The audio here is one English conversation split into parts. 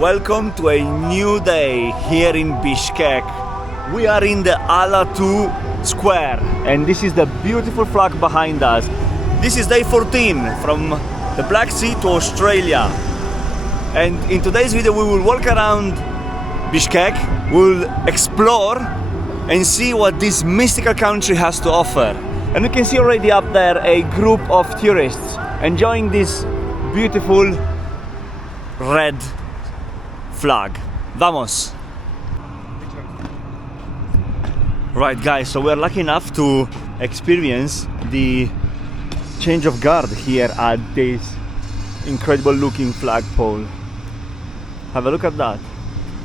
Welcome to a new day here in Bishkek. We are in the Alatu Square and this is the beautiful flag behind us. This is day 14 from the Black Sea to Australia. And in today's video we will walk around Bishkek, we'll explore and see what this mystical country has to offer. And we can see already up there a group of tourists enjoying this beautiful red flag. Vamos! Right guys, so we're lucky enough to experience the change of guard here at this incredible looking flagpole. Have a look at that.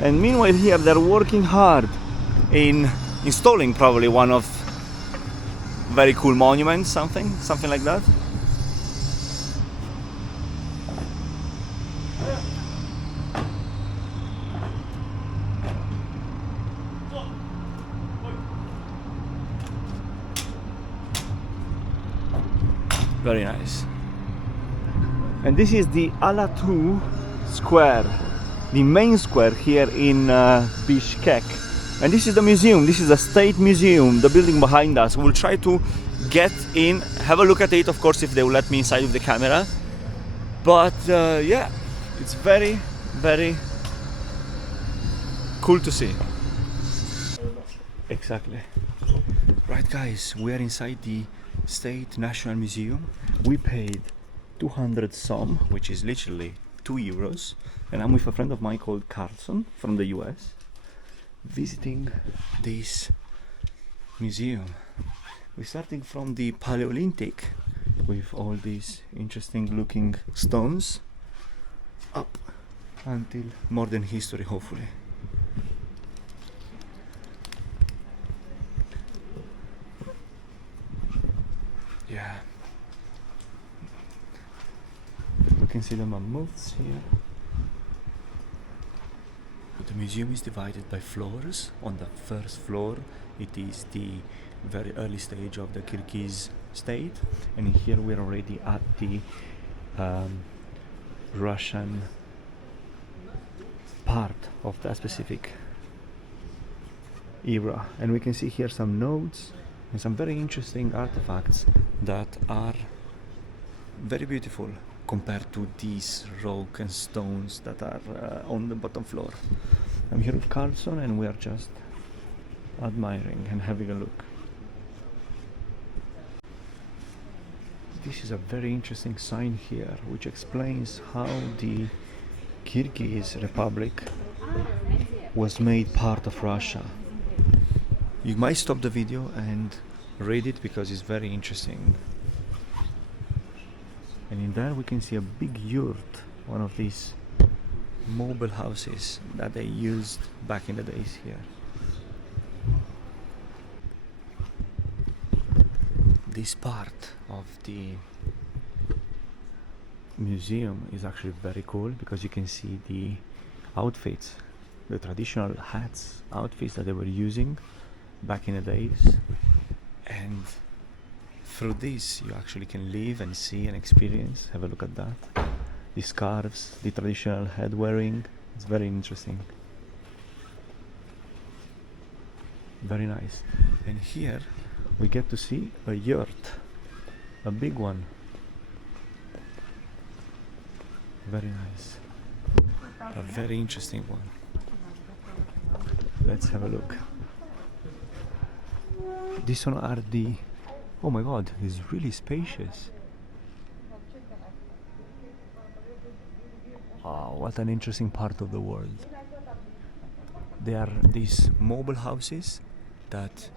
And meanwhile here they're working hard in installing probably one of very cool monuments, something like that. Very nice. And this is the Alatu Square, the main square here in Bishkek. And this is the museum, this is the state museum, the building behind us. We'll try to get in, have a look at it, of course, if they will let me inside with the camera. But yeah, it's very, very cool to see. Exactly. Right guys, we are inside the State National Museum. We paid 200 som, which is literally €2, and I'm with a friend of mine called Carlson from the US, visiting this museum. We're starting from the Paleolithic with all these interesting looking stones up until modern history, hopefully. Yeah, you can see the mammoths here. The museum is divided by floors. On the first floor it is the very early stage of the Chingiz state, and here we're already at the Russian part of that specific era, and we can see here some notes and some very interesting artifacts that are very beautiful compared to these rock and stones that are on the bottom floor. I'm here with Carlson and we are just admiring and having a look. This is a very interesting sign here which explains how the Kyrgyz Republic was made part of Russia. You might stop the video and read it because it's very interesting. And in there we can see a big yurt, one of these mobile houses that they used back in the days here. This part of the museum is actually very cool because you can see the outfits, the traditional hats, outfits that they were using back in the days, and through this you actually can live and see and experience. Have a look at that. The scarves, the traditional head wearing, it's very interesting. Very nice. And here we get to see a yurt, a big one. Very nice. A very interesting one. Let's have a look. This one are the, oh my god, it's really spacious. Wow, what an interesting part of the world. They are these mobile houses that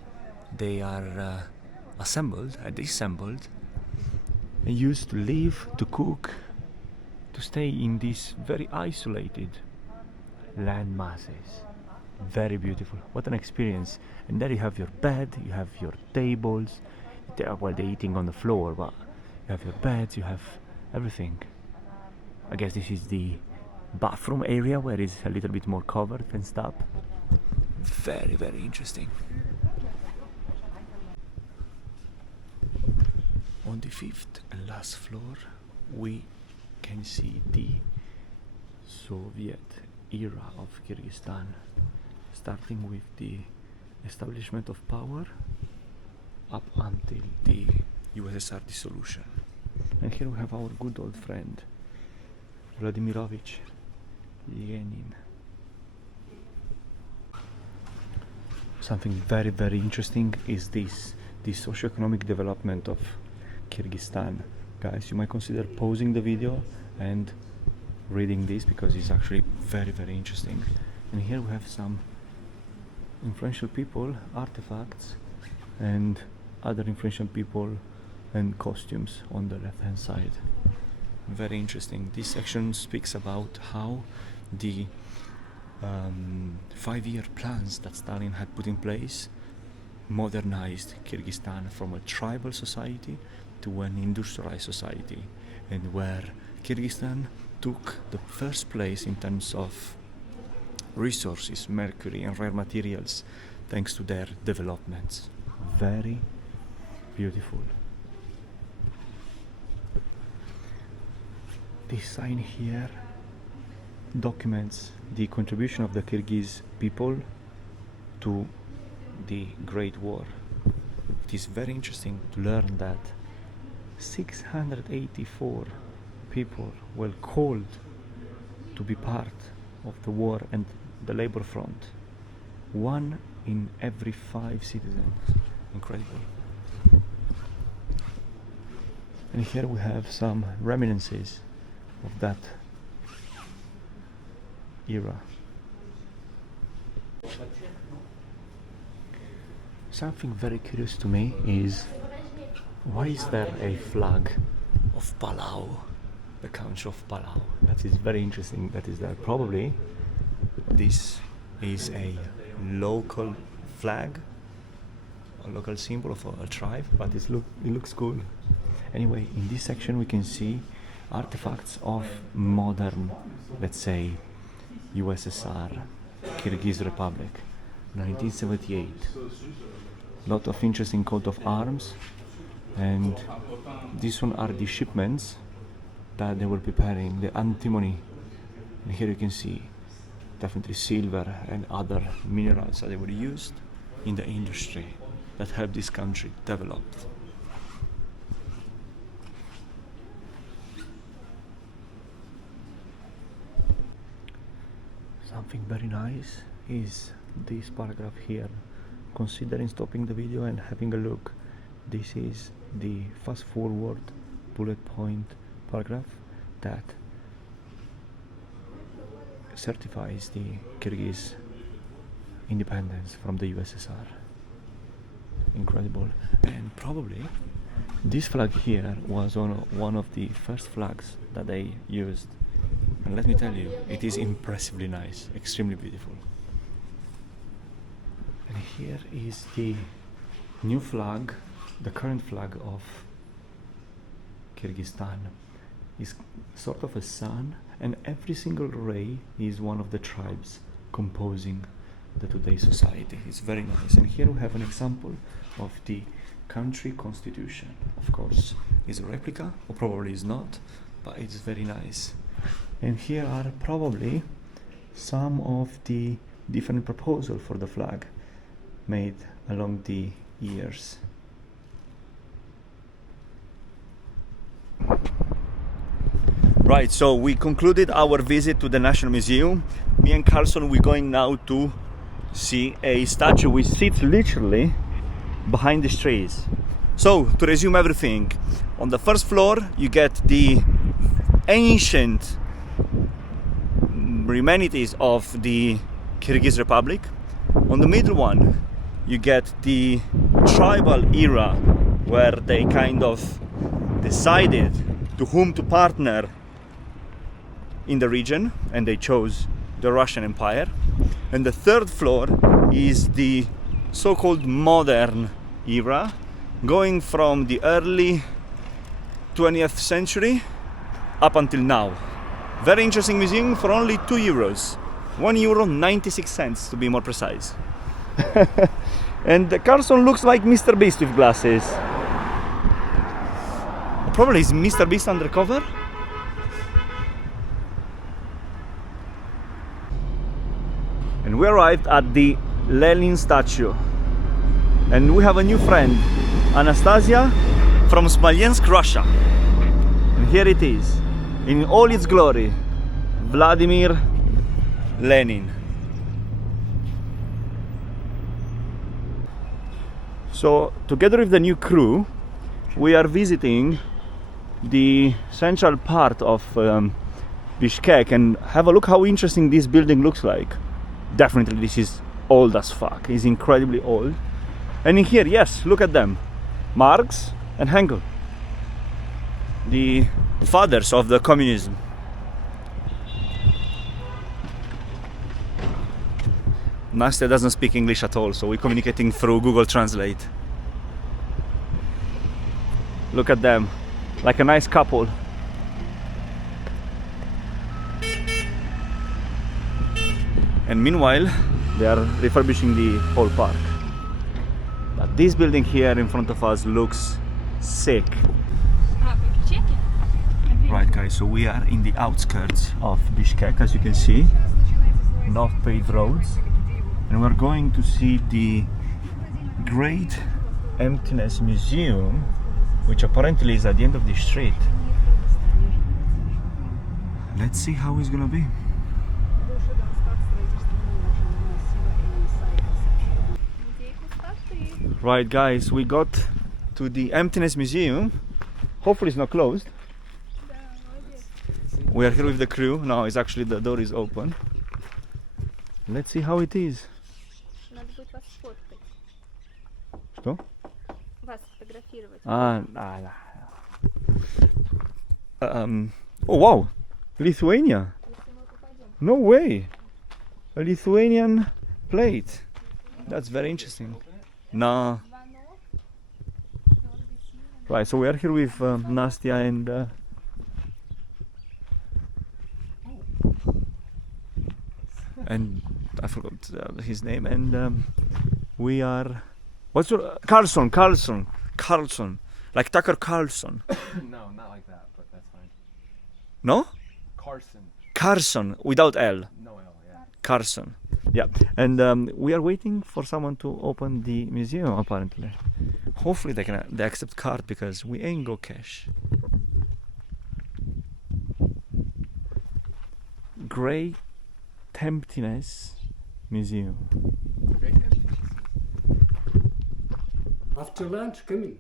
they are assembled and disassembled and used to live, to cook, to stay in these very isolated land masses. Very beautiful. What an experience. And there you have your bed, you have your tables. Well, they're eating on the floor, but you have your beds, you have everything. I guess this is the bathroom area where it's a little bit more covered and stuff. Very, very interesting. On the 5th and last floor we can see the Soviet era of Kyrgyzstan, starting with the establishment of power up until the USSR dissolution. And here we have our good old friend Vladimirovich Lenin. Something very, very interesting is the socio-economic development of Kyrgyzstan. Guys, you might consider pausing the video and reading this because it's actually very, very interesting. And here we have some influential people, artifacts, and other influential people and costumes on the left hand side. Very interesting. This section speaks about how the 5-year plans that Stalin had put in place modernized Kyrgyzstan from a tribal society to an industrialized society, and where Kyrgyzstan took the first place in terms of resources, mercury and rare materials, thanks to their developments. Very beautiful. This sign here documents the contribution of the Kyrgyz people to the Great War. It is very interesting to learn that 684 people were called to be part of the war and the labor front. 1 in every 5 citizens. Incredible. And here we have some reminiscences of that era. Something very curious to me is, why is there a flag of Palau, the country of Palau? That is very interesting. That is there. Probably this is a local flag, a local symbol of a tribe, but it looks cool. Anyway, in this section we can see artifacts of modern, let's say, USSR, Kyrgyz Republic, 1978. Lot of interesting coat of arms, and these one are the shipments that they were preparing, the antimony. And here you can see definitely silver and other minerals that they were used in the industry that helped this country develop. Something very nice is this paragraph here. Considering stopping the video and having a look, this is the fast forward bullet point paragraph that certifies the Kyrgyz independence from the USSR. Incredible. And probably this flag here was one of the first flags that they used. And let me tell you, it is impressively nice, extremely beautiful. And here is the new flag, the current flag of Kyrgyzstan. It's sort of a sun, and every single ray is one of the tribes composing the today's society. It's very nice. And here we have an example of the country constitution. Of course, it's a replica, or probably is not, but it's very nice. And here are probably some of the different proposals for the flag made along the years. Right, so we concluded our visit to the National Museum. Me and Carlson, we're going now to see a statue which sits literally behind these trees. So, to resume everything, on the first floor you get the ancient remanities of the Kyrgyz Republic. On the middle one you get the tribal era, where they kind of decided to whom to partner in the region, and they chose the Russian Empire. And the third floor is the so-called modern era, going from the early 20th century up until now. Very interesting museum for only €2. €1.96 to be more precise. And Carlson looks like Mr. Beast with glasses. Probably is Mr. Beast undercover? And we arrived at the Lenin statue. And we have a new friend, Anastasia from Smolensk, Russia. And here it is, in all its glory, Vladimir Lenin. So, together with the new crew, we are visiting the central part of Bishkek, and have a look how interesting this building looks like. Definitely this is old as fuck. It's incredibly old. And in here, yes, look at them. Marx and Hegel, the fathers of the communism. Nastya doesn't speak English at all, so we're communicating through Google Translate. Look at them, like a nice couple. And meanwhile, they are refurbishing the whole park. But this building here in front of us looks sick. Right guys, so we are in the outskirts of Bishkek, as you can see. No paved roads. And we're going to see the Great Emptiness Museum, which apparently is at the end of the street. Let's see how it's gonna be. Right guys, we got to the Emptiness Museum. Hopefully it's not closed. We are here with the crew. No, it's actually, the door is open. Let's see how it is. Что? Вас сфотографировать. Oh wow, Lithuania. No way. A Lithuanian plate. That's very interesting. No. Right, so we are here with Nastya and I forgot his name, and we are, what's your Carlson, like Tucker Carlson. No, not like that, but that's fine. No? Carson without L. No L, yeah. Carson. Yeah, and we are waiting for someone to open the museum. Apparently, hopefully they accept card, because we ain't go cash. Great Emptiness Museum. After lunch, come in.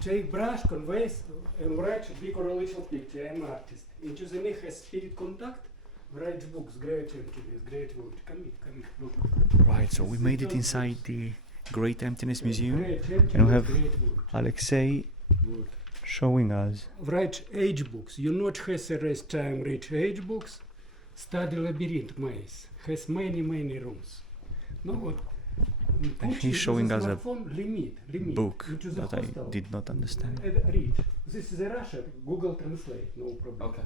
Take brush, conveys, and write a big or little picture. I'm an artist. Into the me has spirit contact. Write books, great emptiness, great world. Come in, look. Right, so we made it inside the Great Emptiness Museum, Great emptiness, and we have great world. Alexei World. showing us. Write age books. You not has a rest time. Read age books. Study labyrinth maze. Has many rooms. No what? And he's showing us a limit. book Into the that I hostel. did not understand. Read. This is a Russia. Google Translate. No problem. Okay.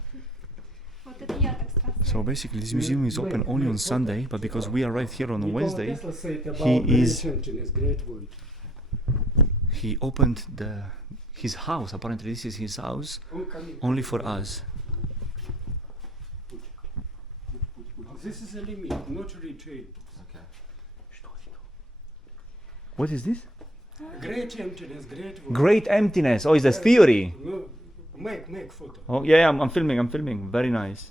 Вот это я так страшно. So basically, this museum is open only on Sunday, but because we arrived here on Nikola Wednesday, Tesla said about he is- great emptiness, great void. he opened his house. Apparently, this is his house only for us. This is a limit, not retail. Okay. What is this? Great emptiness, great void. Great Emptiness. Oh, it's a theory. No, make photo. Oh yeah, I'm filming. Very nice.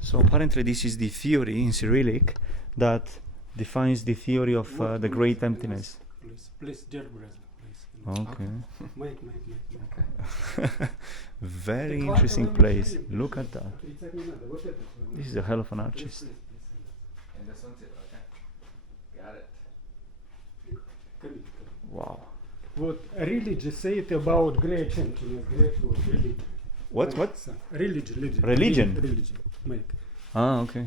So apparently, this is the theory in Cyrillic that defines the theory of the Great Emptiness. Please, dear brother, please. Okay. Make. Very interesting place. Look at that. This is a hell of an artist. And this one's it, okay. Got it. Wow. What religion say it about great emptiness, great void. Religion. What? Religion. Religion? Make. Ah, okay.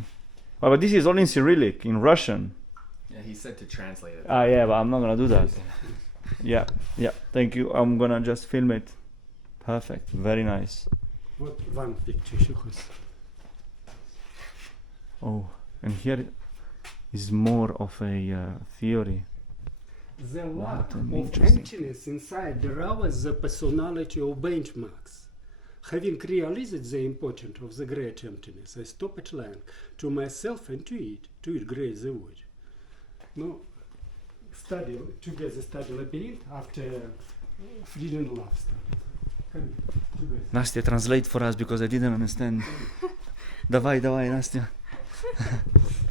Well, but this is all in Cyrillic, in Russian. Yeah, he said to translate it. Ah, yeah, but I'm not gonna do that. Yeah. Thank you. I'm gonna just film it. Perfect. Very nice. What one picture she has. Oh, and here is more of a theory. The lack an of interesting. emptiness inside the hours the personality of benchmarks. Having realized the importance of the great emptiness, I stopped lying to myself and to it great the void. No, study labyrinth after freedom love study. Come together. Nastya, translate for us because I didn't understand. Давай, Nastya.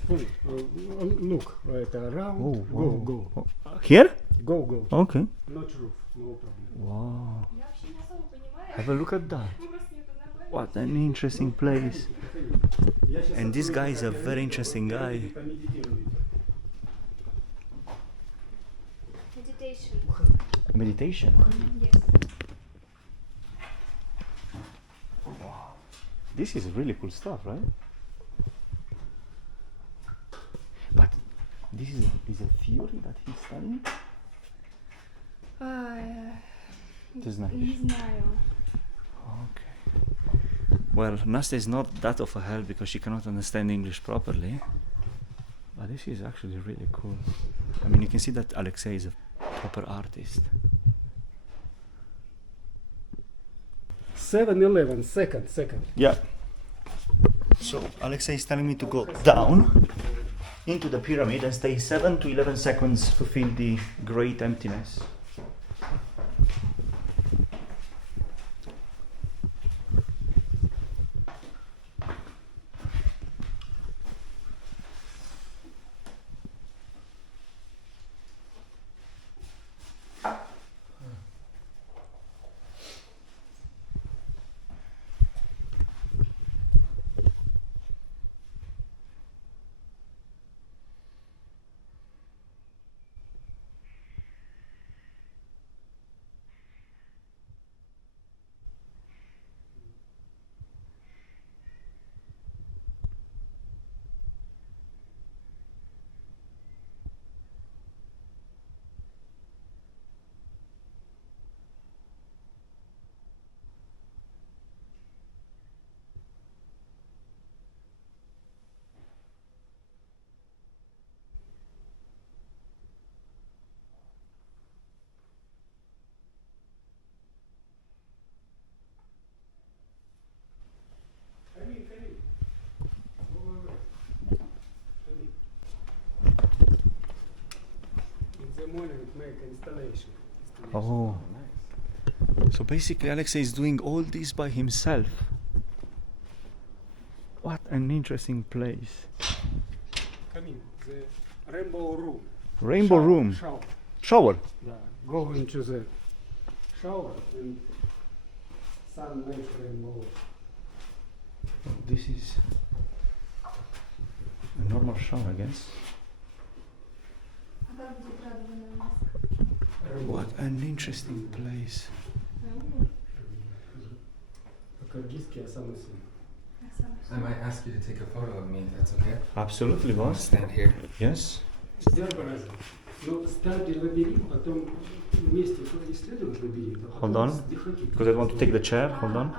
Look, right around. Oh, Go. Oh, here? Go. Okay. Not roof, no problem. Wow. Я вообще не особо понимаю. Have a look at that. Мы просто не туда были. What an interesting place. And this guy is a very interesting guy. Meditation. Meditation. Yes. This is really cool stuff, right? But this is a theory that he's studying? Ты знаешь. Не знаю. Okay. Well, Nastya is not that of a help because she cannot understand English properly. But this is actually really cool. I mean, you can see that Alexei is a proper artist. 7-11, second. Yeah. So Alexei is telling me to go down into the pyramid and stay 7 to 11 seconds to feel the great emptiness. Morning make installation. Oh. So basically Alexei is doing all this by himself. What an interesting place. Come in, the rainbow room. Rainbow room. Shower. Shower. Yeah. Go into the shower and sun makes rainbow. This is a normal shower, I guess. А как будет радовано у нас? What an interesting place. По-кыргызски я сам сын. I might ask you to take a photo of me if that's okay. Absolutely, I want to boss. stand here. Yes. Сделай по-разному. Ну, стадии лабиринт, потом вместе исследовать лабиринт. а Hold потом on. вдохнуть. Because I want to take the chair. Hold on. А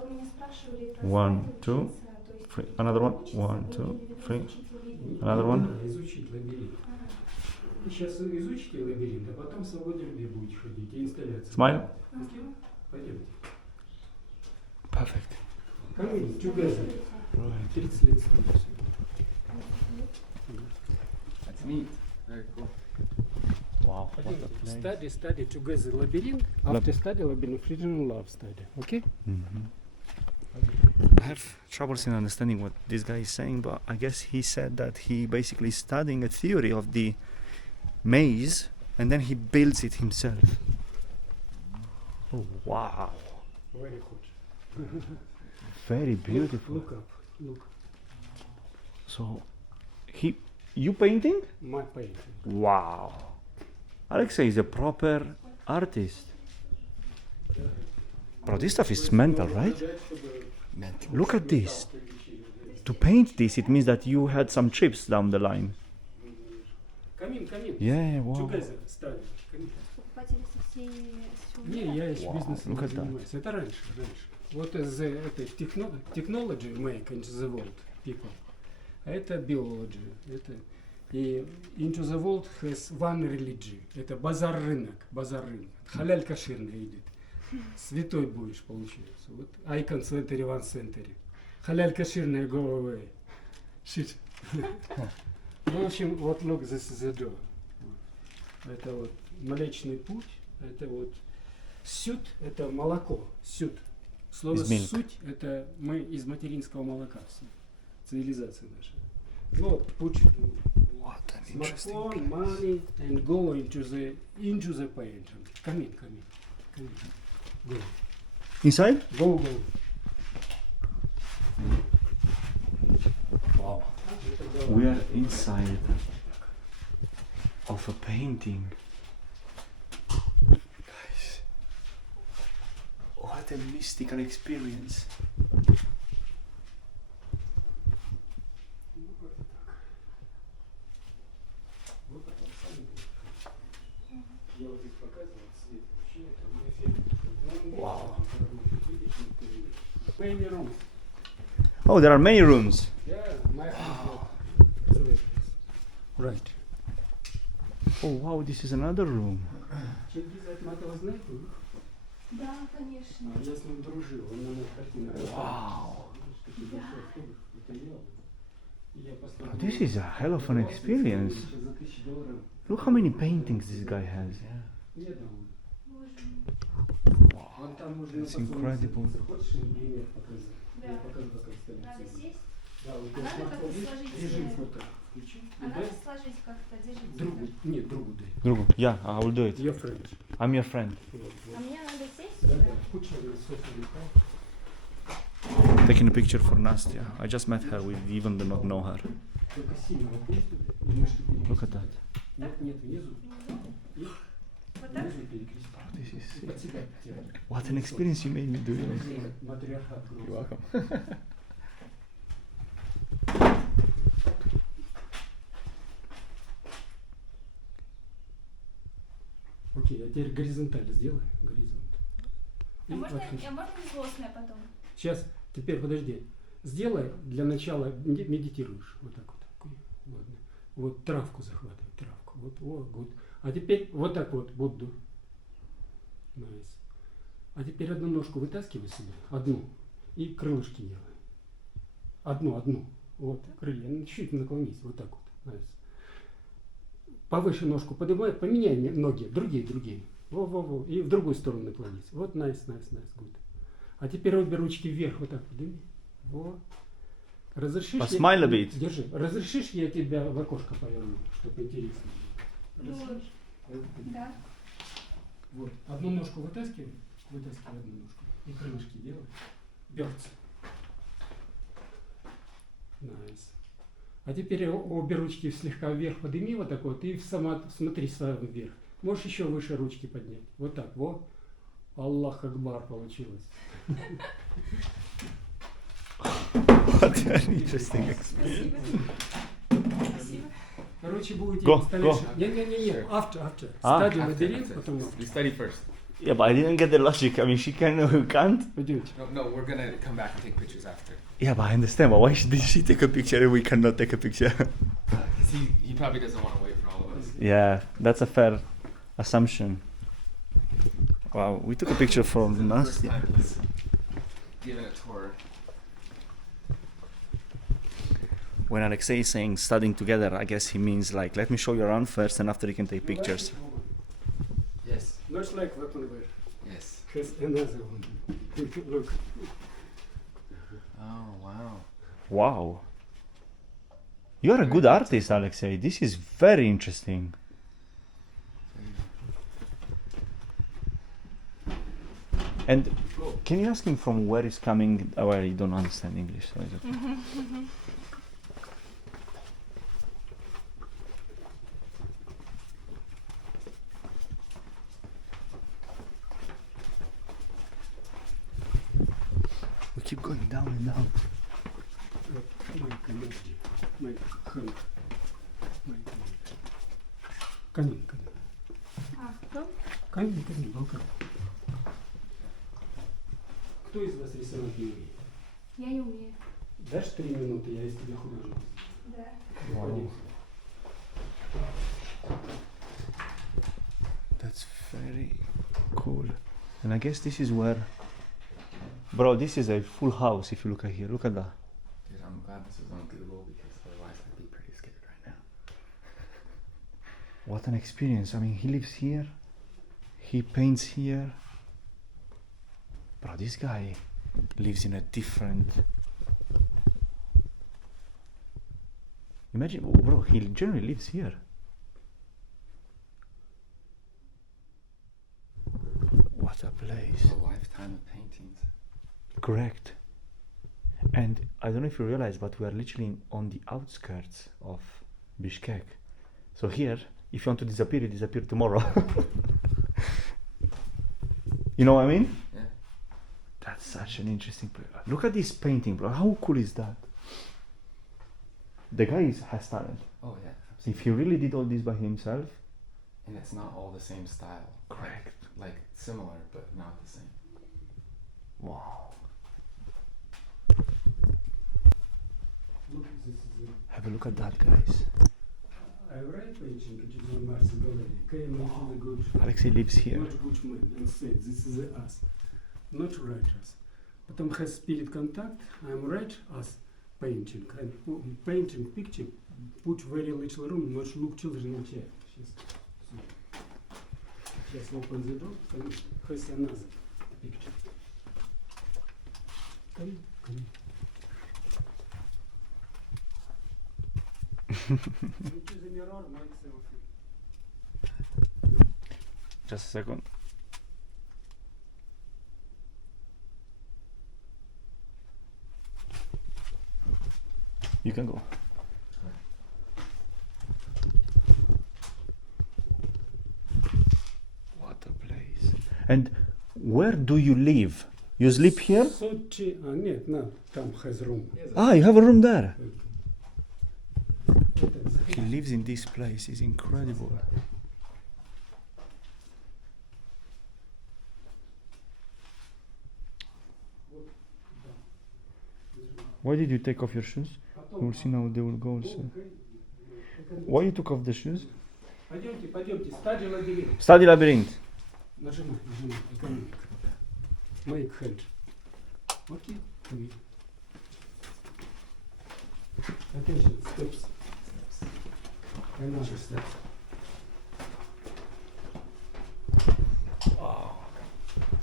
то меня спрашивали про 1, стадию 2, учиться, то есть 3. Another one. учиться 1, 2, или 3. изучить лабиринт. Another one. Да, изучить лабиринт. Вы сейчас изучите лабиринт, а потом в свободной любви будете ходить и инсталляции. Smile. Пойдемте. Perfect. Come in, together. Right. 30 лет следующего. That's neat. Very cool. Wow. What a place. Study together labyrinth. After study labyrinth, freedom love study. Okay? I have troubles in understanding what this guy is saying, but I guess he said that he basically is studying a theory of the maze and then he builds it himself. Oh, wow. Very good. Very beautiful. Look up. Look. So, you painting? My painting. Wow. Alexei is a proper artist. Bro, this stuff is mental, right? Mental. Look at this. To paint this, it means that you had some trips down the line. Come in. Yeah, wow. Together study. Come in. Покупатели со всей Не, я еще Wow, бизнесом look не at that. занимаюсь. Это раньше. Вот это technology make into the world people. А это biology. Это и into the world has one religion. Это базар рынок. Халяль каширный идет. Святой будешь, получается. Вот icon центре, one центре. Халяль каширная голова. Shit. Ну, в общем, вот look, this is the door. Вот. Это вот Млечный Путь, это вот сют, это молоко, сют. Слово Из milk. суть, это мы из материнского молока, все. Цивилизация наша. Ну вот, путь, What an interesting smartphone, place. money, and go into the paint. Come in. Go. Inside? Go. Wow. We are inside of a painting. Guys, what a mystical experience. Wow. Many rooms. Oh, there are many rooms. Yeah, my house. Right. Oh, wow, this is another room. Чингиз Айтматова знаете? Да, конечно. Я с ним дружил, он на моих картинах. Wow. Yeah. This is a hell of an experience. Look how many paintings this guy has. Боже мой. That's incredible. Да. Надо сесть. Да, вот А я надо как-то смартфон, сложить, режим э, фото включи. А надо сложить как-то, держите. Другу, нет, другу дай. Другу. Yeah, I will do it. Your friend. I'm your friend. Вот. А мне надо сесть Да, сюда? да. Худшая у нас Софья. Taking a picture for Nastya. I just met her. We even do not know her. Только сильно вот есть туда, и мышки перекрестить. Look at that. Нет, внизу. И Вот так? внизу перекрестить. This is И под себя тянь. what an experience you made me do. Матриархат. You're welcome. Окей, а теперь горизонталь сделай. Горизонт. А И можно отключи. не злостная потом? Сейчас, теперь подожди. Сделай для начала, медитируешь. Вот так вот. Ладно. Вот травку захватывай, травку. Вот, good. А теперь вот так вот, Будду. Nice. А теперь одну ножку вытаскивай себе, одну, и крылышки делай. Одну. Вот, крылья. Чуть наклонись, вот так вот. Nice. Повыше ножку поднимай, поменяй ноги, другие. Во. И в другую сторону наклонись. Вот, nice, good. А теперь обе ручки вверх, вот так подними. Во. Разрешишь? Посмайл a bit. Держи. Разрешишь, я тебя в окошко поверну, чтобы интересно было? Разрешишь? Да. Вот. Одну ножку вытаскивай одну ножку. И крылышки делай. Бёрдс. Nice. А теперь обе ручки слегка вверх подними, вот так вот, и смотри сам вверх. Можешь еще выше ручки поднять. Вот так, во. Аллах Акбар получилось. What an interesting experience. Спасибо. Короче, будете Go. Не. After. А? Стадию лабиринт, потом You study first. Yeah, but I didn't get the logic. I mean, she can't. пойдемте. No, we're gonna come back and take pictures after. Yeah, but I understand. But why did she take a picture and we cannot take a picture? Because he probably doesn't want to wait for all of us. Yeah, that's a fair assumption. Wow, we took a picture from First Nastya. time he's given a tour. When Alexei is saying studying together, I guess he means like, let me show you around first, and after you can take pictures. Yes. Not like weaponware. Yes. Has another one. Look. Oh wow. Wow. You're a good artist, Alexei. This is very interesting. And can you ask him from where he's coming? Oh, well, you don't understand English, so it's okay. We keep going down and down. My command. My hand. My command. Камень, балкон. Кто из вас рисовать не умеет? Я не умею. Дашь 3 минуты, я из тебя художник. Да. Wow. That's very cool. And I guess this is where, bro, this is a full house if you look at here. Look at that. Dude, I'm glad this is on Google because otherwise I'd be pretty scared right now. What an experience. I mean, he lives here. He paints here. Bro, this guy lives in a different... Imagine, bro, he generally lives here. What a place. A lifetime of paintings. Correct. And I don't know if you realize, but we are literally on the outskirts of Bishkek. So here, if you want to disappear, you disappear tomorrow. You know what I mean? Yeah. That's such an interesting place. Look at this painting, bro. How cool is that? The guy has talent. Oh yeah, absolutely. If he really did all this by himself. And it's not all the same style. Correct. Like similar, but not the same. Wow. Look, this is Have a look at that, guys. I write painting, it is on Mars gallery. Came into the good, Alexei lives here. not good man, and said, this is the us, not writers. Потом has spirit contact, I'm write us painting, and painting picture, put very little room, not look children in chair. Just open the door, and has another picture. Come, come. Into the mirror, make selfie. Just a second. You can go. What a place. And where do you live? You sleep here? Сочи, нет, no, там has room. Ah, you have a room there. Это He lives in this place. It's incredible. Why did you take off your shoes? We'll see now they will go also. Why you took off the shoes? Пойдемте, пойдемте, study labyrinth. Study labyrinth. Нажимай, нажимай, экономик. Make hand. Окей, okay. Attention, steps. Another steps. Wow.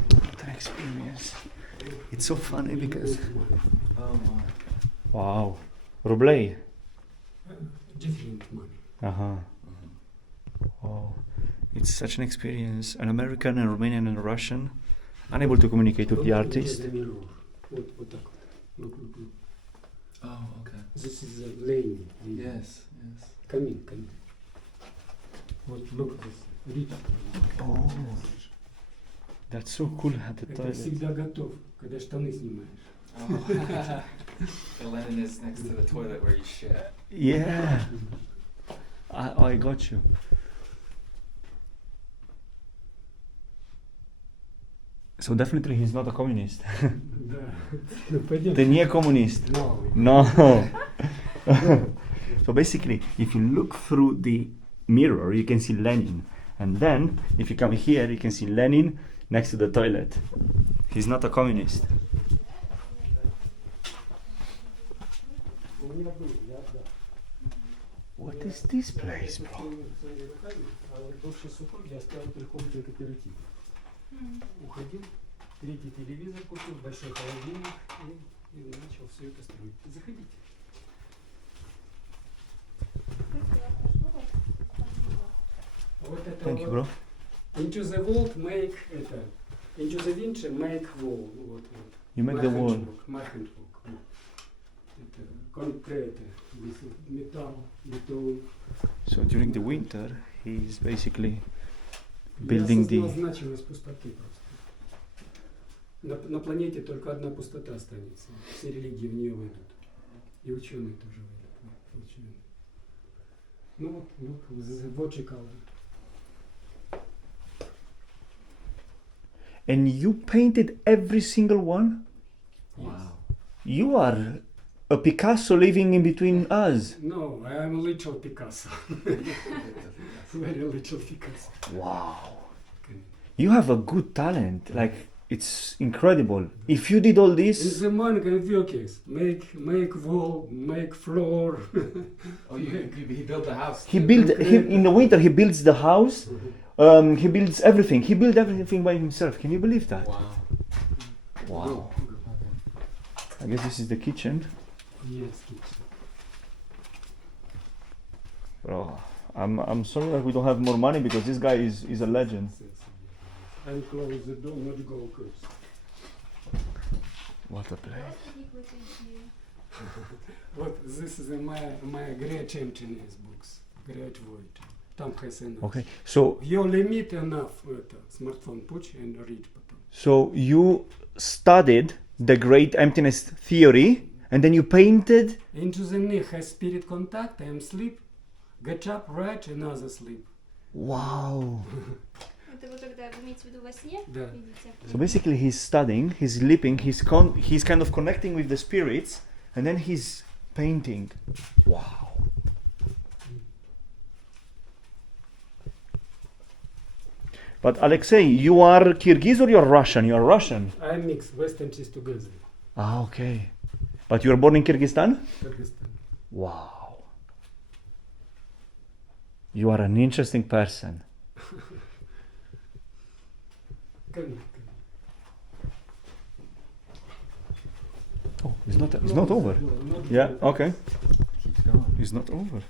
What an experience. It's so funny because... Oh my. Wow. Rublei. Different money. Uh-huh. Wow. It's such an experience. An American, a Romanian and a Russian, unable to communicate with the artist. Вот так вот. Look, look, look. Oh, okay. This is a lane. Yes, yes. Come in, come in. Вот, look this. Reach. Oh. That's so cool at the Это toilet. всегда готов, когда штаны снимаешь. Oh. The linen is next to the toilet where you shit. Yeah. I got you. So definitely he's not a communist. Да. Ну, пойдем. Ты не коммунист. No. No. So basically, if you look through the mirror, you can see Lenin. And then, if you come here, you can see Lenin next to the toilet. He's not a communist. У меня был, я отдал. What is this place, bro? Своими руками, а вот бывший супруг я оставил только опытный кооператив. Уходил, третий телевизор купил, большой холодильник и начал все это строить. Заходите. Вот это Thank you, вот. bro. Into the wall make это. Into the winter make wall. Вот, вот. You make the wall. Мархеншвук. Это конкрет. Металл, бетон. So during the winter, he's basically building Я the... осознал значимость пустоты просто. На планете только одна пустота останется. Все религии в нее войдут. И ученые тоже выйдут. Ученые. Ну вот, вот color. And you painted every single one? Wow. You are a Picasso living in between us. No, I am a little Picasso. Very little Picasso. Wow. You have a good talent. Like, it's incredible. If you did all In this, the morning and workers, make wall, make floor. Oh, he built the house. he in the winter he builds the house. He builds everything. He built everything by himself. Can you believe that? Wow. Wow. I guess this is the kitchen. Yes, Bro, I'm sorry that we don't have more money because this guy is a legend. And close the door, not go close. What a place. Вот, this is my great emptiness books, great void. Там ХСН. Okay, so You limit enough это, смартфон пуч and read потом. so you studied the great emptiness theory and then you painted. Into the knee has spirit contact, I am sleep, get up, write, another sleep. Wow. Это вы когда вы имеете в виду во сне? Да. Видите? So basically he's studying, he's sleeping, he's kind of connecting with the spirits and then he's painting. Wow. But Alexei, you are Kyrgyz or you're Russian? You're Russian. I mix West and East together. Ah, okay. But you were born in Kyrgyzstan? Kyrgyzstan. Wow. You are an interesting person. Come here. Oh, it's not over. No, not Yeah, over. okay. Keeps going. It's not over.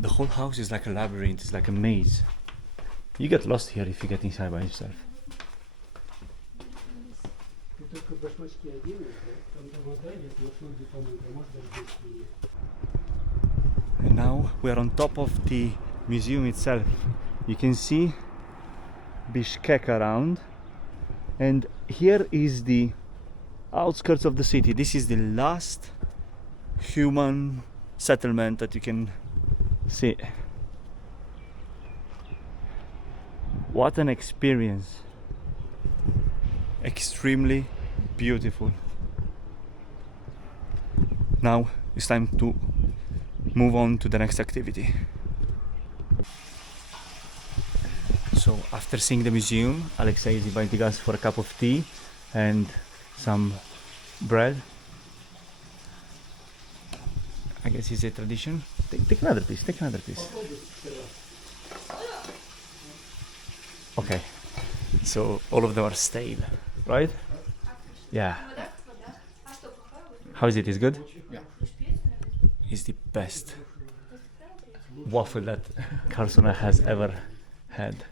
The whole house is like a labyrinth, it's like a maze. You get lost here if you get inside by yourself. Ты только башмачки оденешь, да? Там вода есть, вот ноги помыть, а может даже без нее. And now we are on top of the museum itself. You can see Bishkek around, and here is the outskirts of the city. This is the last human settlement that you can see. What an experience! Extremely beautiful. Now it's time to move on to the next activity. So after seeing the museum, Alexei is inviting us for a cup of tea and some bread. I guess it's a tradition. Take another piece, take another piece. Okay, so all of them are stale, right? Yeah. How is it? Is good? Yeah. Is the best waffle that Karsona has ever had.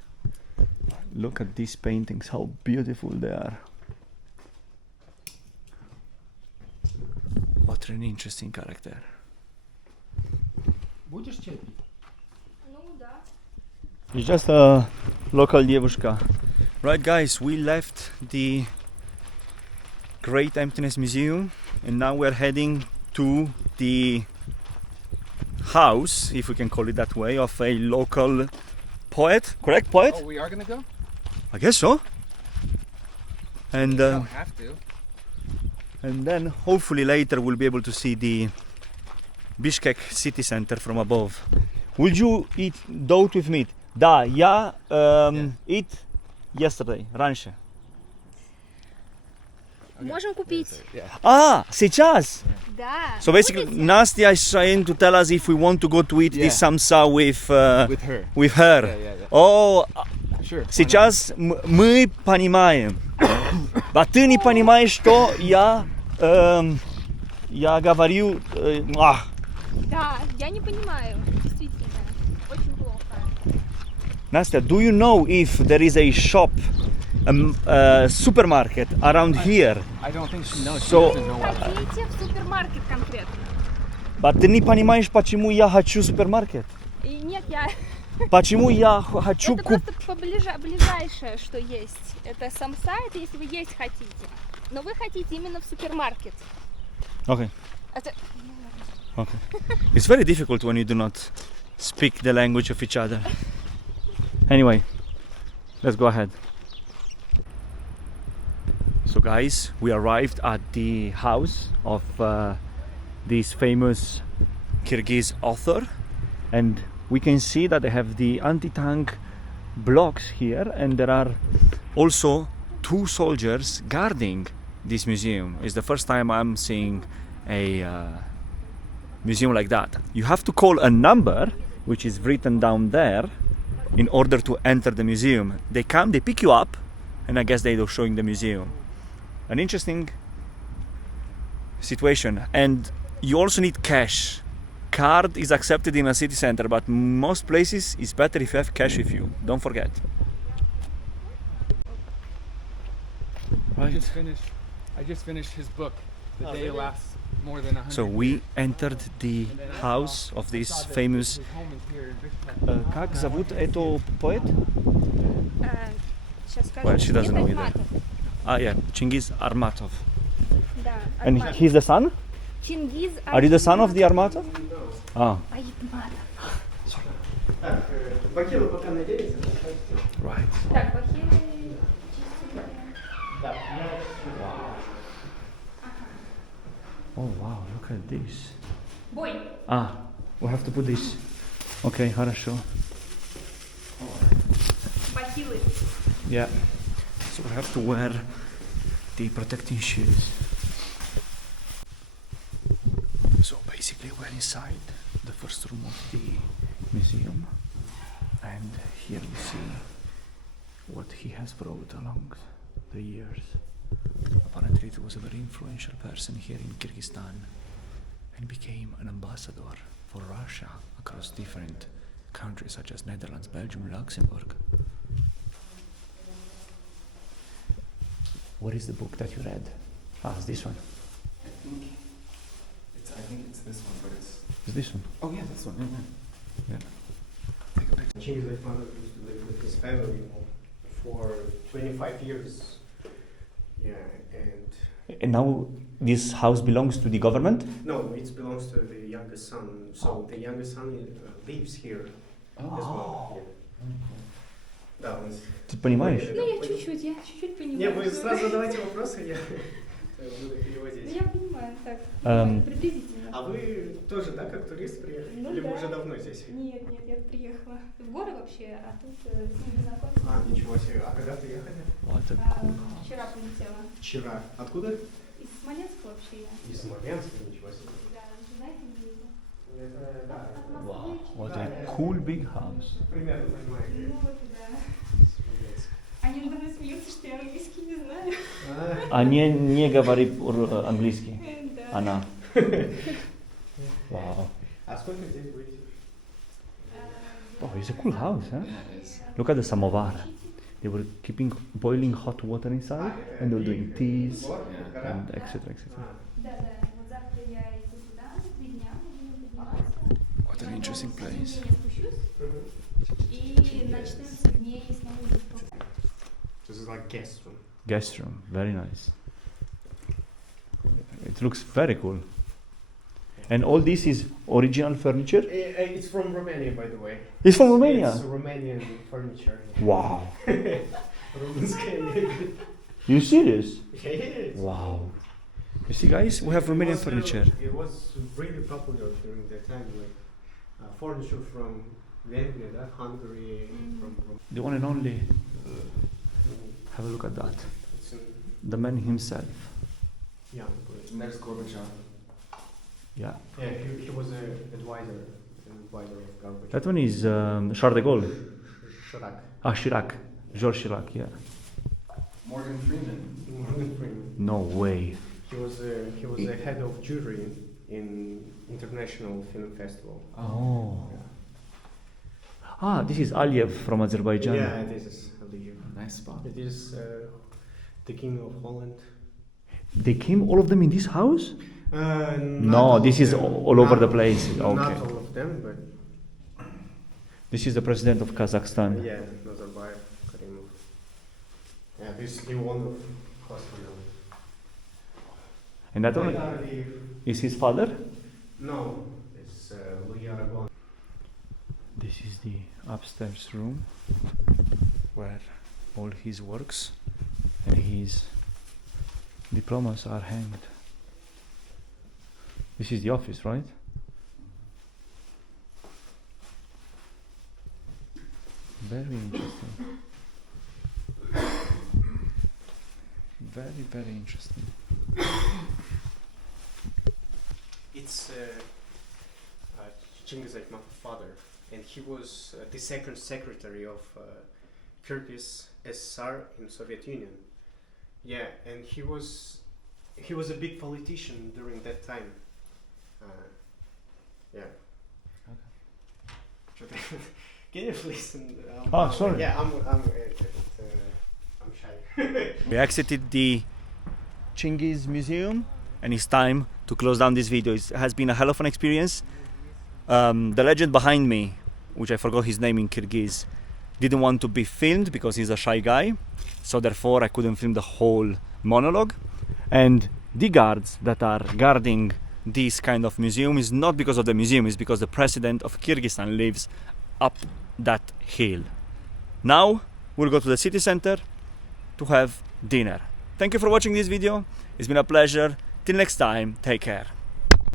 Look at these paintings, how beautiful they are. What an interesting character. Будешь чай пить? Ну да. She's just a local девушка. Right guys, we left the Great Emptiness Museum and now we're heading to the house, if we can call it that way, of a local poet. Correct? Poet? Oh, we are gonna go? I guess so. And You don't have to. and then hopefully later we'll be able to see the Bishkek city center from above. Would you eat dough with meat? Да, я eat yesterday, раньше. Можем купить. Ah, сейчас! Да. So basically, Nastya is trying to tell us if we want to go to eat this samsa with Her. her. Yeah. Oh, Sure. сейчас мы понимаем. А ты не понимаешь, что я говорю. Да, я не понимаю. Действительно. Очень плохо. Nastya, do you know if there is a shop, a supermarket around here? I don't think she knows. So- She doesn't know what. Хотите в супермаркет конкретно? But ты не понимаешь, почему я хочу супермаркет? И нет, я... Почему я хочу Это купить? просто ближайшее, что есть. Это самса, это если вы есть хотите. Но вы хотите именно в супермаркет. Okay. Это... Okay. It's very difficult when you do not speak the language of each other. Anyway, let's go ahead. So guys, we arrived at the house of this famous Kyrgyz author, and we can see that they have the anti-tank blocks here, and there are also 2 soldiers guarding this museum. It's the first time I'm seeing a museum like that. You have to call a number which is written down there in order to enter the museum. They come, they pick you up, and I guess they're showing the museum. An interesting situation. And you also need cash. Card is accepted in a city center, but most places it's better if you have cash with you. Don't forget. I just finished his book. The day lasts more than 100 So we entered the house of this famous... Как зовут эту poet? Сейчас скажу. Well, she doesn't Это know either. Aitmatov. Yeah, Chingiz Aitmatov. Да, And Aitmatov. he's the son? Чингиз Are you the son of the Aitmatov? Ah, Aitmatov. Так, бахилы пока наденется. right. Так, бахилы Да, Oh wow, look at this. Бой. Ah, we have to put this. Okay, хорошо. Бахилы. Yeah. So we have to wear the protecting shoes. So basically we're inside the first room of the museum, and here we see what he has brought along the years. Apparently he was a very influential person here in Kyrgyzstan and became an ambassador for Russia across different countries such as Netherlands, Belgium, Luxembourg. What is the book that you read? Ah, it's this one. I think it's this one, but it's... It's this one. Oh yeah, this one. Yeah. Take a picture. Chingiz Aitmatov used to live with his family for 25 years. Yeah, And now this house belongs to the government? no, it belongs to the youngest son. So the youngest son lives here as well. Yeah. Да, он... Ты понимаешь? Ну, я чуть-чуть понимаю. Не, вы что- сразу задавайте вопросы, я буду переводить. Я понимаю, так, приблизительно. А вы тоже, да, как турист приехали? Ну Или вы да. уже давно здесь? Нет, я приехала в горы вообще, а тут с ними знакомилась. А, ничего себе. А когда приехали? What a А, cool house. вчера полетела. Вчера. Откуда? Из Смоленска вообще я. Из Смоленска, ничего себе. Да, знаете, где это? Это, да, От Wow, Москвы. what a cool big house. примерно понимаете. Ну вот, да. Смоленск. Они надо мной смеются, что я английский не знаю. А не говорит английский. Да. Она. Wow. А сколько здесь будете? Oh, it's a cool house, huh? Yeah, it is. Look at the samovar. They were keeping boiling hot water inside, and they were doing teas, Yeah. and etc. etc. Да, вот завтра я иду туда, 3 дня, будем подниматься. What an interesting place. Я спущусь, и на 14 дней снова иду в Токио. This is like guest room. Guest room, very nice. It looks very cool. And all this is original furniture? It's from Romania, by the way. It's from Romania? It's Romanian furniture. Wow. Rumunskaya. You serious? Yes. Wow. You see guys, we have Romanian It was, furniture. It was really popular during that time, like furniture from Vengria, Hungary, from The one and only. Have a look at that. it's in, The man himself. yeah, And there's Gorbachev. Yeah. yeah. He was an advisor of Gorbachev. That one is Charles de Gaulle. Chirac. Ah, Chirac. Georges Chirac, yeah. Morgan Freeman. Morgan Freeman. No way. He was the head of jury in international film festival. Oh. Yeah. Ah, this is Aliyev from Azerbaijan. Yeah, this is the. Nice spot. It is the king of Holland. They came, all of them, in this house? Not No, all this of is them. all over Not- the place. Not Okay. all of them, but This is the president of Kazakhstan. yeah, Nazarbayev, Karimov. Yeah, this is the one of hospital. And that one is his father? No, it's Louis Aragon. This is the upstairs room where all his works and his Diplomas are hanged. This is the office, right? Very interesting. Very, very interesting. It's Chingiz Aitmatov's father, and he was the second secretary of Kyrgyz SSR in Soviet Union. Yeah, and he was a big politician during that time. Yeah. Okay. Can you listen? Oh, sorry. Yeah, I'm shy. We exited the Chingiz Museum, and it's time to close down this video. It has been a hell of an experience. The legend behind me, which I forgot his name in Kyrgyz, didn't want to be filmed because he's a shy guy, so therefore I couldn't film the whole monologue. And the guards that are guarding this kind of museum is not because of the museum, it's because the president of Kyrgyzstan lives up that hill. Now we'll go to the city center to have dinner. Thank you for watching this video. It's been a pleasure. Till next time, take care.